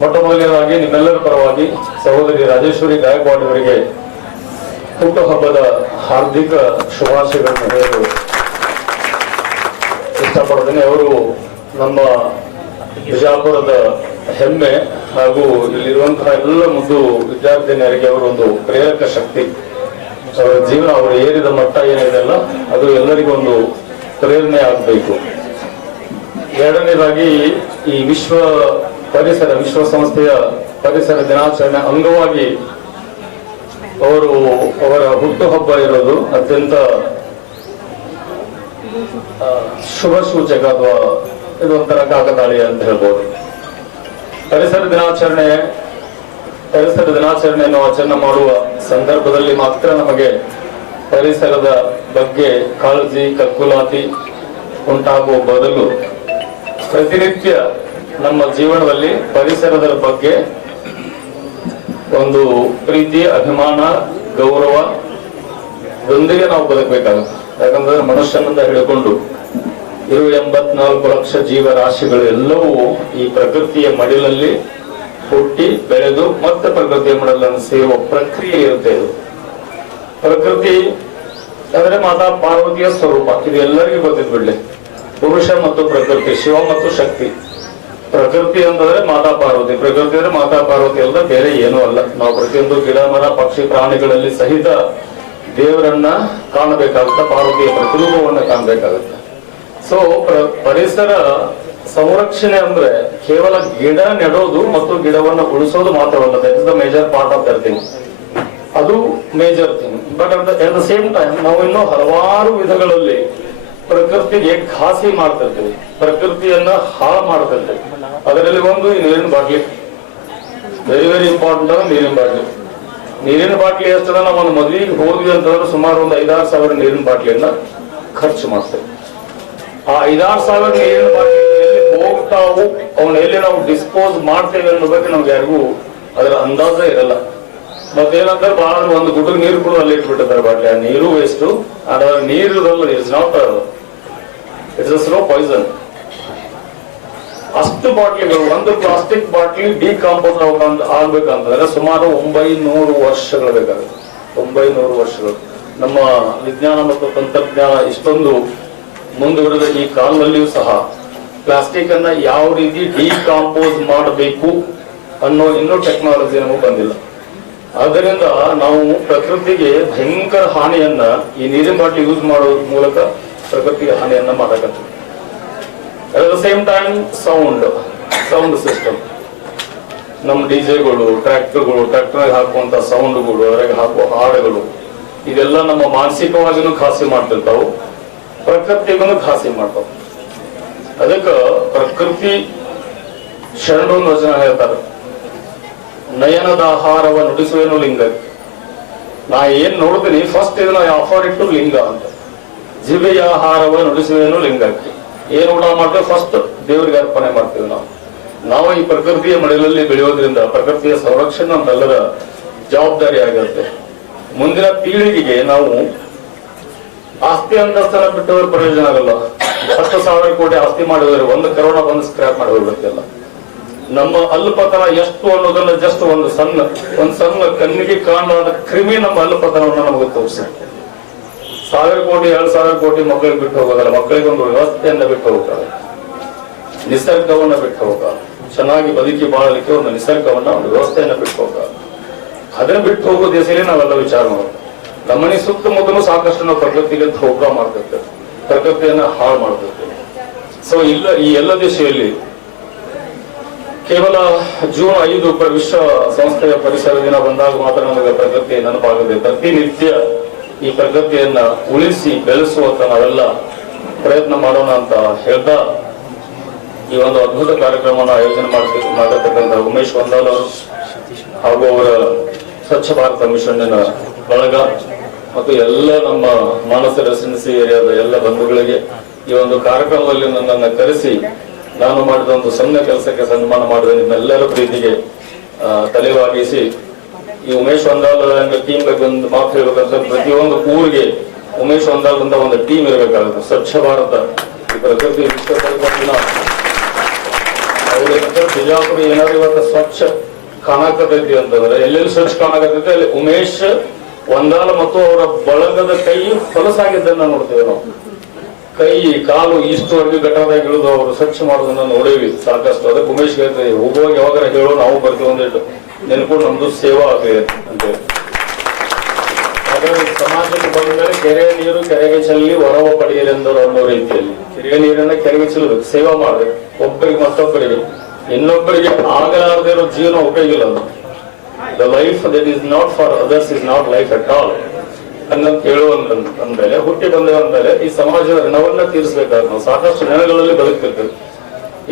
ಮೊಟ್ಟ ಮೊದಲನೇದಾಗಿ ನಿಮ್ಮೆಲ್ಲರ ಪರವಾಗಿ ಸಹೋದರಿ ರಾಜೇಶ್ವರಿ ಗಾಯಕ್ವಾಡ್ ಅವರಿಗೆ ಹುಟ್ಟುಹಬ್ಬದ ಹಾರ್ದಿಕ ಶುಭಾಶಯಗಳನ್ನು ಹೇಳಲು ಇಷ್ಟಪಡ್ತೇನೆ. ಅವರು ನಮ್ಮ ಬಿಜಾಪುರದ ಹೆಮ್ಮೆ ಹಾಗೂ ಇಲ್ಲಿರುವಂತಹ ಎಲ್ಲ ಮುದ್ದು ವಿದ್ಯಾರ್ಥಿನಿಯರಿಗೆ ಅವರೊಂದು ಪ್ರೇರಕ ಶಕ್ತಿ. ಅವರ ಜೀವನ ಅವರು ಏರಿದ ಮಟ್ಟ ಏನಿದೆಯಲ್ಲ ಅದು ಎಲ್ಲರಿಗೂ ಒಂದು ಪ್ರೇರಣೆ ಆಗಬೇಕು. ಎರಡನೇದಾಗಿ ಈ ವಿಶ್ವ ಪರಿಸರ ವಿಶ್ವಸಂಸ್ಥೆಯ ಪರಿಸರ ದಿನಾಚರಣೆ ಅಂಗವಾಗಿ ಅವರು ಅವರ ಹುಟ್ಟುಹಬ್ಬ ಇರೋದು ಅತ್ಯಂತ ಶುಭ ಸೂಚಕ ಅಥವಾ ಇದೊಂಥರ ಕಾಕತಾಳಿ ಅಂತ ಹೇಳ್ಬೋದು. ಪರಿಸರ ದಿನಾಚರಣೆ, ಪರಿಸರ ದಿನಾಚರಣೆಯನ್ನು ಆಚರಣೆ ಮಾಡುವ ಸಂದರ್ಭದಲ್ಲಿ ಮಾತ್ರ ನಮಗೆ ಪರಿಸರದ ಬಗ್ಗೆ ಕಾಳಜಿ ಕಕ್ಕುಲಾತಿ ಉಂಟಾಗುವ ಬದಲು ಪ್ರತಿನಿತ್ಯ ನಮ್ಮ ಜೀವನದಲ್ಲಿ ಪರಿಸರದ ಬಗ್ಗೆ ಒಂದು ಪ್ರೀತಿ, ಅಭಿಮಾನ, ಗೌರವ ದೊಂದಿಗೆ ನಾವು ಬದುಕಬೇಕಾಗುತ್ತೆ. ಯಾಕಂದ್ರೆ ಮನುಷ್ಯನಿಂದ ಹಿಡ್ಕೊಂಡು ಇರುವ ಎಂಬತ್ನಾಲ್ಕು ಲಕ್ಷ ಜೀವರಾಶಿಗಳು ಎಲ್ಲವೂ ಈ ಪ್ರಕೃತಿಯ ಮಡಿಲಲ್ಲಿ ಹುಟ್ಟಿ ಬೆಳೆದು ಮತ್ತೆ ಪ್ರಕೃತಿಯ ಮಡಿಲನ್ನು ಸೇರುವ ಪ್ರಕ್ರಿಯೆ ಇರುತ್ತೆ ಇದು. ಪ್ರಕೃತಿ ಅಂದ್ರೆ ಮಾತಾ ಪಾರ್ವತಿಯ ಸ್ವರೂಪ. ಇದು ಎಲ್ಲರಿಗೂ ಗೊತ್ತಿದ್ಬಿಡ್ಲಿ ಪುರುಷ ಮತ್ತು ಪ್ರಕೃತಿ, ಶಿವ ಮತ್ತು ಶಕ್ತಿ. ಪ್ರಕೃತಿ ಅಂದ್ರೆ ಮಾತಾ ಪಾರ್ವತಿ. ಪ್ರಕೃತಿ ಅಂದ್ರೆ ಮಾತಾ ಪಾರ್ವತಿ ಅಲ್ಲ ಬೇರೆ ಏನೂ ಅಲ್ಲ. ನಾವು ಪ್ರತಿಯೊಂದು ಗಿಡ, ಮರ, ಪಕ್ಷಿ, ಪ್ರಾಣಿಗಳಲ್ಲಿ ಸಹಿತ ದೇವರನ್ನ ಕಾಣಬೇಕಾಗುತ್ತೆ, ಪಾರ್ವತಿಯ ಪ್ರತಿರೂಪವನ್ನ ಕಾಣಬೇಕಾಗುತ್ತೆ. ಸೊ ಪರಿಸರ ಸಂರಕ್ಷಣೆ ಅಂದ್ರೆ ಕೇವಲ ಗಿಡ ನೆಡೋದು ಮತ್ತು ಗಿಡವನ್ನ ಉಳಿಸೋದು ಮಾತ್ರವಲ್ಲ that is the major part of their ಅದು major thing but at the same time ನಾವು ಇನ್ನೂ ಹಲವಾರು ವಿಧಗಳಲ್ಲಿ ಪ್ರಕೃತಿಗೆ ಖಾಸಿ ಮಾಡ್ತಿರ್ತೇವೆ ಪ್ರಕೃತಿಯನ್ನ ಹಾಳು ಮಾಡ್ತಿರ್ತೇವೆ ಅದರಲ್ಲಿ ಒಂದು ನೀರಿನ ಬಾಟ್ಲಿ ವೆರಿ ವೆರಿ ಇಂಪಾರ್ಟೆಂಟ್ ಅಂದ್ರೆ ನೀರಿನ ಬಾಟ್ಲಿ. ನೀರಿನ ಬಾಟ್ಲಿ ಎಷ್ಟದ ನಾವು ಒಂದು ಮದುವೆಗೆ ಹೋದ್ವಿ ಅಂತಂದ್ರೆ ಸುಮಾರು ಒಂದು ಐದಾರು ಸಾವಿರ ನೀರಿನ ಬಾಟ್ಲಿಯನ್ನ ಖರ್ಚು ಮಾಡ್ತೇವೆ. ಆ ಐದಾರು ಸಾವಿರ ನೀರಿನ ಬಾಟ್ಲಿ ಹೋಗ್ತಾವು ಅವನ್ನ ಎಲ್ಲಿ ನಾವು ಡಿಸ್ಪೋಸ್ ಮಾಡ್ತೇವೆ ಅನ್ನೋ ಬಗ್ಗೆ ನಮ್ಗೆ ಯಾರಿಗೂ ಅದರ ಅಂದಾಜ ಇರಲ್ಲ. ಮತ್ತೇನಂದ್ರೆ ಬಹಳ ಒಂದು ಗುಡ್ಡ ನೀರು ಕೂಡ ಅಲ್ಲಿ ಇಟ್ಬಿಟ್ಟಿದ್ದಾರೆ ಬಾಟ್ಲಿ. ಆ ನೀರು ವೇಸ್ಟ್ ಅದರ ನೀರು is not it's a slow poison ಅಷ್ಟು ಬಾಟ್ಲಿಗಳು ಒಂದು ಪ್ಲಾಸ್ಟಿಕ್ ಬಾಟ್ಲಿ ಡಿಕಾಂಪೋಸ್ ಆಗ್ಬೇಕಂತಂದ್ರೆ ಸುಮಾರು ಒಂಬೈನೂರು ವರ್ಷಗಳು ಬೇಕಾಗುತ್ತೆ. ಒಂಬೈನೂರು ವರ್ಷಗಳು. ನಮ್ಮ ವಿಜ್ಞಾನ ಮತ್ತು ತಂತ್ರಜ್ಞಾನ ಇಷ್ಟೊಂದು ಮುಂದುವರೆದ ಈ ಕಾಲದಲ್ಲಿಯೂ ಸಹ ಪ್ಲಾಸ್ಟಿಕ್ ಅನ್ನ ಯಾವ ರೀತಿ ಡಿಕಾಂಪೋಸ್ ಮಾಡಬೇಕು ಅನ್ನೋ ಇನ್ನೂ ಟೆಕ್ನಾಲಜಿ ನಮಗೆ ಬಂದಿಲ್ಲ. ಆದ್ದರಿಂದ ನಾವು ಪ್ರಕೃತಿಗೆ ಭಯಂಕರ ಹಾನಿಯನ್ನ ಈ ನೀರಿನ ಬಾಟ್ಲಿ ಯೂಸ್ ಮಾಡೋದ್ರ ಮೂಲಕ ಪ್ರಕೃತಿಗೆ ಹಾನಿಯನ್ನ ಮಾಡಕತ್ತೀವಿ at same time sound sound system ನಮ್ಮ ಡಿಜೆಗಳು ಟ್ರ್ಯಾಕ್ಟರ್ಗಳು ಟ್ರ್ಯಾಕ್ಟರ್ ಹಾಕುವಂತ ಸೌಂಡ್ಗಳು ಅದರಾಗ ಹಾಕುವ ಹಾಡುಗಳು, ಇದೆಲ್ಲ ನಮ್ಮ ಮಾನಸಿಕವಾಗಿನೂ ಖಾಸಿ ಮಾಡ್ತಿರ್ತಾವು ಪ್ರಕೃತಿಗೂ ಖಾಸಿ ಮಾಡ್ತಾವ. ಅದಕ್ಕ ಪ್ರಕೃತಿ ಶರಣರು ಒಂದು ವಚನ ಹೇಳ್ತಾರೆ. ನಯನದ ಆಹಾರವ ನುಡಿಸುವೇನು ಲಿಂಗ ನಾ ಏನ್ ನೋಡ್ತೀನಿ ಫಸ್ಟ್ ಇದನ್ನ ಆಫರ್ ಇಟ್ಟು ಲಿಂಗ ಅಂತ. ಜಿವೆಯ ಆಹಾರವನ್ನು ನುಡಿಸುವೇನು ಲಿಂಗಕ್ಕೆ. ಏನು ಊಟ ಮಾಡ್ತೇವೆ ಫಸ್ಟ್ ದೇವರಿಗೆ ಅರ್ಪಣೆ ಮಾಡ್ತೀವಿ ನಾವು. ನಾವು ಈ ಪ್ರಕೃತಿಯ ಮಳೆಯಲ್ಲಿ ಬೆಳೆಯೋದ್ರಿಂದ ಪ್ರಕೃತಿಯ ಸಂರಕ್ಷಣೆ ನಮ್ಮೆಲ್ಲರ ಜವಾಬ್ದಾರಿ ಆಗಿರುತ್ತೆ. ಮುಂದಿನ ಪೀಳಿಗೆಗೆ ನಾವು ಆಸ್ತಿ ಅಂತಸ್ತನ ಬಿಟ್ಟವರು ಪ್ರಯೋಜನ ಆಗಲ್ಲ. ಹತ್ತು ಸಾವಿರ ಕೋಟಿ ಆಸ್ತಿ ಮಾಡಿದ್ರೆ ಒಂದು ಕರೋನಾ ಬಂದು ಸ್ಕ್ರಾಪ್ ಮಾಡಿ ಹೋಗ್ಬಿಡುತ್ತಲ್ಲ ನಮ್ಮ ಅಲ್ಪತನ ಎಷ್ಟು ಅನ್ನೋದನ್ನ ಜಸ್ಟ್ ಒಂದು ಸಣ್ಣ ಒಂದು ಸಣ್ಣ ಕಣ್ಣಿಗೆ ಕಾಣುವ ಕ್ರಿಮಿ ನಮ್ಮ ಅಲ್ಪತನವನ್ನು ನಮಗೆ ತೋರಿಸುತ್ತೆ. ಸಾವಿರ ಕೋಟಿ, ಎರಡು ಸಾವಿರ ಕೋಟಿ ಮಕ್ಕಳಿಗೆ ಬಿಟ್ಟು ಹೋಗೋದಲ್ಲ, ಮಕ್ಕಳಿಗೊಂದು ವ್ಯವಸ್ಥೆಯನ್ನ ಬಿಟ್ಟು ಹೋಗ್ತಾರೆ. ನಿಸರ್ಗವನ್ನ ಬಿಟ್ಟು ಹೋಗ ಚೆನ್ನಾಗಿ ಬದುಕಿ ಬಾಳಲಿಕ್ಕೆ ಒಂದು ನಿಸರ್ಗವನ್ನ, ಒಂದು ವ್ಯವಸ್ಥೆಯನ್ನ ಬಿಟ್ಟು ಹೋಗ ಅದನ್ನ ಬಿಟ್ಟು ಹೋಗೋ ದೇಶದಲ್ಲಿ ನಾವೆಲ್ಲ ವಿಚಾರ ಮಾಡೋದು. ನಮ್ಮನೆ ಸುತ್ತಮುತ್ತಲೂ ಸಾಕಷ್ಟು ನಾವು ಪ್ರಕೃತಿಗೆ ಧೋಕ ಮಾಡ್ತಿರ್ತೇವೆ. ಪ್ರಕೃತಿಯನ್ನ ಹಾಳು ಮಾಡ್ತಿರ್ತೇವೆ. ಸೊ ಇಲ್ಲ, ಈ ಎಲ್ಲ ದೇಶದಲ್ಲಿ ಕೇವಲ ಜೂನ್ ಐದು ವಿಶ್ವ ಸಂಸ್ಥೆಯ ಪರಿಸರ ದಿನ ಬಂದಾಗ ಮಾತ್ರ ನಮಗೆ ಪ್ರಕೃತಿ ನೆನಪಾಗದೆ. ಪ್ರತಿನಿತ್ಯ ಈ ಪ್ರಗತಿಯನ್ನ ಉಳಿಸಿ ಬೆಳೆಸುವಂತ ನಾವೆಲ್ಲ ಪ್ರಯತ್ನ ಮಾಡೋಣ ಅಂತ ಹೇಳ್ತಾ ಈ ಒಂದು ಅದ್ಭುತ ಕಾರ್ಯಕ್ರಮವನ್ನು ಆಯೋಜನೆ ಮಾಡತಕ್ಕಂಥ ಉಮೇಶ್ ವಂದಾಲ್ ಅವರು ಹಾಗೂ ಅವರ ಸ್ವಚ್ಛ ಭಾರತ ಮಿಷನ್ನಿನ ಬಳಗ ಮತ್ತು ಎಲ್ಲ ನಮ್ಮ ಮಾನಸ ರೆಸಿಡೆನ್ಸಿ ಏರಿಯಾದ ಎಲ್ಲ ಬಂಧುಗಳಿಗೆ ಈ ಒಂದು ಕಾರ್ಯಕ್ರಮದಲ್ಲಿ ನನ್ನನ್ನು ಕರೆಸಿ ನಾನು ಮಾಡಿದ ಒಂದು ಸಣ್ಣ ಕೆಲಸಕ್ಕೆ ಸನ್ಮಾನ ಮಾಡಿದ ನಿಮ್ಮೆಲ್ಲರ ಪ್ರೀತಿಗೆ ತಲೆವಾಗಿಸಿ ಈ ಉಮೇಶ್ ವಂದಾಲ್ ಟೀಮ್ ಬಗ್ಗೆ ಒಂದು ಮಾತು ಹೇಳ್ಬೇಕಂತ ಪ್ರತಿಯೊಂದು ಊರಿಗೆ ಉಮೇಶ್ ಹೊಂದಾಲ್ ಅಂತ ಒಂದು ಟೀಮ್ ಇರಬೇಕಾಗುತ್ತೆ. ಸ್ವಚ್ಛ ಭಾರತ. ಈ ಪ್ರಕೃತಿ ಬಿಜಾಪುರ ಏನಾದ್ರು ಇವತ್ತ ಸ್ವಚ್ಛ ಕಾಣಕತೈತಿ ಅಂತಂದ್ರೆ, ಎಲ್ಲೆಲ್ಲಿ ಸ್ವಚ್ಛ ಕಾಣಕತೈತಿ ಅಲ್ಲಿ ಉಮೇಶ್ ಒಂದಾಲ ಮತ್ತು ಅವರ ಬಳಗದ ಕೈ ಹೊಲಸಾಗಿದ್ದನ್ನ ನೋಡ್ತೇವೆ ನಾವು. ಕೈ, ಕಾಲು ಇಷ್ಟುವರೆಗೆ ಘಟಕದಾಗ ಇಳಿದು ಅವರು ಸ್ವಚ್ಛ ಮಾಡೋದನ್ನ ನೋಡೇವಿ. ಸಾಕಷ್ಟು. ಅದಕ್ಕೆ ಉಮೇಶ್ ಹೇಳ್ತೀವಿ ಹೋಗುವಾಗ ಯಾವಾಗ ಹೇಳೋ ನಾವು ಬರ್ತೀವಿ ಒಂದಿಟ್ಟು ನೆನ್ಕೊಂಡು ನಮ್ದು ಸೇವಾ ಆಗ್ಲಿದೆ ಅಂತೇಳಿ ಹಾಗಾಗಿ ಸಮಾಜಕ್ಕೆ ಬಂದರೆ ಕೆರೆ ನೀರು ಕೆರೆಗೆ ಚೆಲ್ಲಿ ಹೊರವ ಪಡೆಯಲೆಂದರು ಅನ್ನೋ ರೀತಿಯಲ್ಲಿ. ಕೆರೆಯ ನೀರನ್ನ ಕೆರೆಗೆ ಚೆಲ್ಲಬೇಕು ಸೇವಾ ಮಾಡ್ಬೇಕು. ಒಬ್ಬರಿಗೆ ಮತ್ತೊಬ್ಬರಿಗೆ. ಇನ್ನೊಬ್ಬರಿಗೆ ಆಗಲಾರದೇ ಇರೋ ಜೀವನ ಉಪಯೋಗಿಲ್ಲ the life that is not for others is not life at all ಅನ್ನೋ ಹೇಳುವಂತ ಅಂದ್ಮೇಲೆ, ಹುಟ್ಟಿ ಬಂದ ಮೇಲೆ ಈ ಸಮಾಜದ ಋಣವನ್ನ ತೀರಿಸಬೇಕಾದ್ರೆ ನಾವು ಸಾಕಷ್ಟು ಋಣಗಳಲ್ಲಿ ಬದುಕ್ತಿರ್ತೇವೆ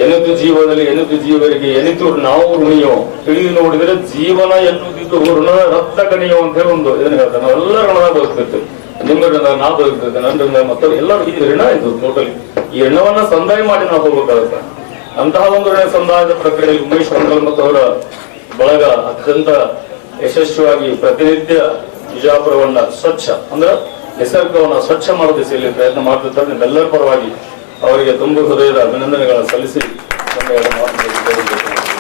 ಎನಿತು ಜೀವದಲ್ಲಿ ಎನಿತು ಜೀವರಿಗೆ ಎನಿತು ನಾವು ಋಣಿಯೋ? ತಿಳಿದು ನೋಡಿದ್ರೆ ಜೀವನ ಎನ್ನುವುದಿದ್ದು ಋಣ ರಕ್ತ ಕಣಿಯೋ ಅಂತ ಹೇಳಿ ಒಂದು ಇದನ್ನ ಹೇಳ್ತಾರೆ. ನಾವೆಲ್ಲ ಋಣ ಬದುಕ್ತಿರ್ತೇವೆ ನಿಮ್ಮ ಋಣ ನಾ ಬದುಕ್ತಿರ್ತೇನೆ ನನ್ನ ಋಣ ಮತ್ತೆ ಎಲ್ಲರೂ ಇದು ಋಣ ಇದು ಟೋಟಲಿ ಈ ಋಣವನ್ನ ಸಂದಾಯ ಮಾಡಿ ನಾವು ಹೋಗ್ಬೇಕಾಗುತ್ತೆ. ಅಂತಹ ಒಂದು ಋಣ ಸಂದಾಯದ ಪ್ರಕ್ರಿಯೆಯಲ್ಲಿ ಉಮೇಶ್ ಮಂಗಲ್ ಮತ್ತು ಅವರ ಬಳಗ ಅತ್ಯಂತ ಯಶಸ್ವಿಯಾಗಿ ಪ್ರತಿನಿತ್ಯ ವಿಜಾಪುರವನ್ನ ಸ್ವಚ್ಛ ಅಂದ್ರೆ ನಿಸರ್ಗವನ್ನ ಸ್ವಚ್ಛ ಮಾಡೋ ದಿಸೆಯಲ್ಲಿ ಪ್ರಯತ್ನ ಮಾಡ್ತಿರ್ತಾರೆ. ಎಲ್ಲರ ಪರವಾಗಿ ಅವರಿಗೆ ತುಂಬ ಹೃದಯದ ಅಭಿನಂದನೆಗಳನ್ನು ಸಲ್ಲಿಸಿ ನನ್ನ ಎರಡು.